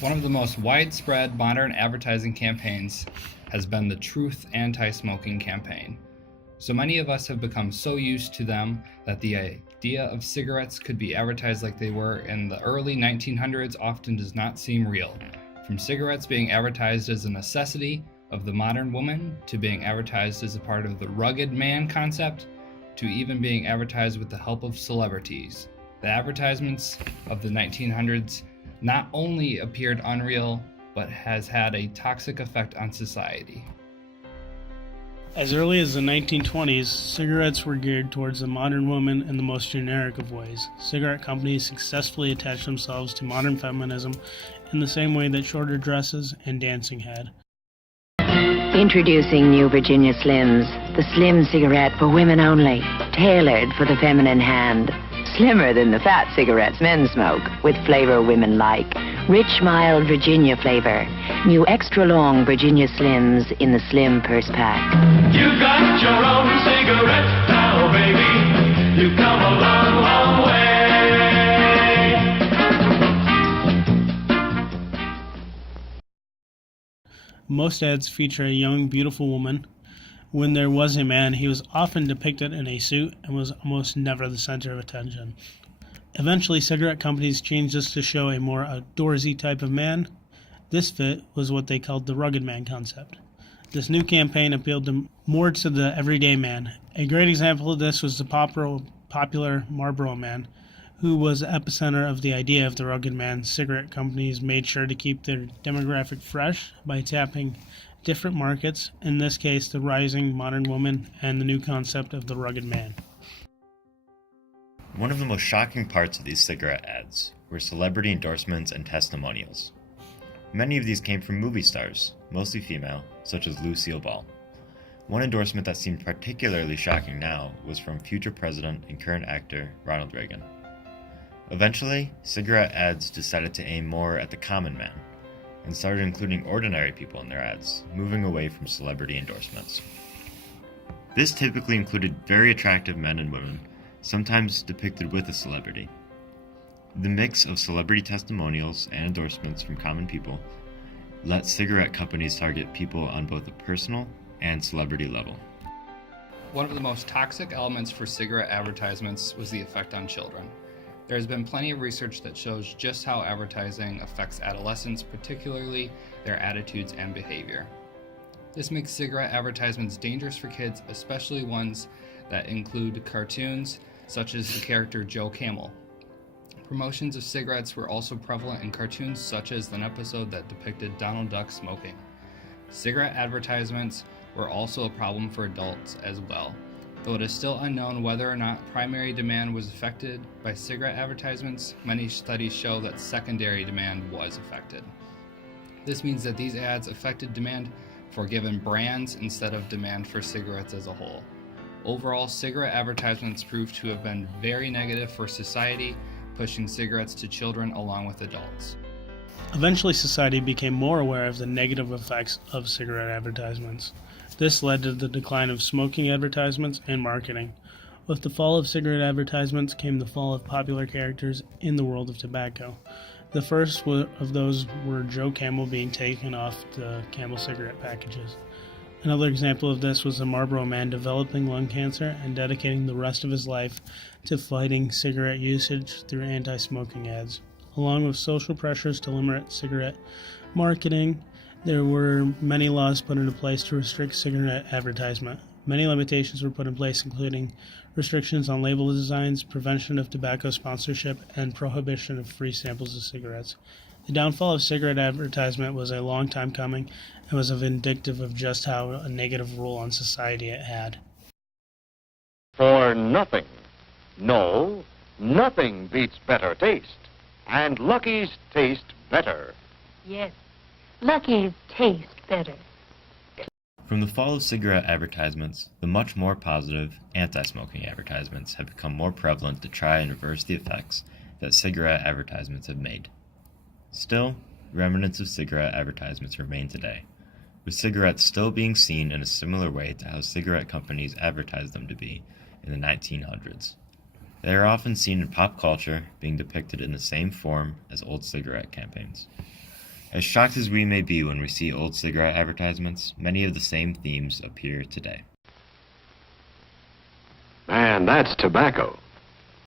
One of the most widespread modern advertising campaigns has been the Truth Anti-Smoking campaign. So many of us have become so used to them that the idea of cigarettes could be advertised like they were in the early 1900s often does not seem real. From cigarettes being advertised as a necessity of the modern woman, to being advertised as a part of the rugged man concept, to even being advertised with the help of celebrities. The advertisements of the 1900s not only appeared unreal, but has had a toxic effect on society. As early as the 1920s, cigarettes were geared towards the modern woman in the most generic of ways. Cigarette companies successfully attached themselves to modern feminism in the same way that shorter dresses and dancing had. Introducing new Virginia Slims, the slim cigarette for women only, tailored for the feminine hand. Slimmer than the fat cigarettes men smoke, with flavor women like. Rich, mild Virginia flavor. New extra-long Virginia Slims in the slim purse pack. You got your own cigarette now, baby. You've come a long, long way. Most ads feature a young, beautiful woman. When there was a man, he was often depicted in a suit and was almost never the center of attention. Eventually, cigarette companies changed this to show a more outdoorsy type of man. This fit was what they called the rugged man concept. This new campaign appealed more to the everyday man. A great example of this was the popular Marlboro Man, who was the epicenter of the idea of the rugged man. Cigarette companies made sure to keep their demographic fresh by tapping different markets, in this case the rising modern woman and the new concept of the rugged man. One of the most shocking parts of these cigarette ads were celebrity endorsements and testimonials. Many of these came from movie stars, mostly female, such as Lucille Ball. One endorsement that seemed particularly shocking now was from future president and current actor Ronald Reagan. Eventually, cigarette ads decided to aim more at the common man, and started including ordinary people in their ads, moving away from celebrity endorsements. This typically included very attractive men and women, sometimes depicted with a celebrity. The mix of celebrity testimonials and endorsements from common people let cigarette companies target people on both a personal and celebrity level. One of the most toxic elements for cigarette advertisements was the effect on children. There has been plenty of research that shows just how advertising affects adolescents, particularly their attitudes and behavior. This makes cigarette advertisements dangerous for kids, especially ones that include cartoons, such as the character Joe Camel. Promotions of cigarettes were also prevalent in cartoons, such as an episode that depicted Donald Duck smoking. Cigarette advertisements were also a problem for adults as well. Though it is still unknown whether or not primary demand was affected by cigarette advertisements, many studies show that secondary demand was affected. This means that these ads affected demand for given brands instead of demand for cigarettes as a whole. Overall, cigarette advertisements proved to have been very negative for society, pushing cigarettes to children along with adults. Eventually, society became more aware of the negative effects of cigarette advertisements. This led to the decline of smoking advertisements and marketing. With the fall of cigarette advertisements came the fall of popular characters in the world of tobacco. The first of those were Joe Camel being taken off the Camel cigarette packages. Another example of this was the Marlboro Man developing lung cancer and dedicating the rest of his life to fighting cigarette usage through anti-smoking ads. Along with social pressures to limit cigarette marketing, there were many laws put into place to restrict cigarette advertisement. Many limitations were put in place, including restrictions on label designs, prevention of tobacco sponsorship, and prohibition of free samples of cigarettes. The downfall of cigarette advertisement was a long time coming and was vindictive of just how a negative role on society it had. For nothing, no, nothing beats better taste. And Lucky's taste better. Yes, Lucky's taste better. From the fall of cigarette advertisements, the much more positive anti-smoking advertisements have become more prevalent to try and reverse the effects that cigarette advertisements have made. Still, remnants of cigarette advertisements remain today, with cigarettes still being seen in a similar way to how cigarette companies advertised them to be in the 1900s. They are often seen in pop culture, being depicted in the same form as old cigarette campaigns. As shocked as we may be when we see old cigarette advertisements, many of the same themes appear today. And that's tobacco.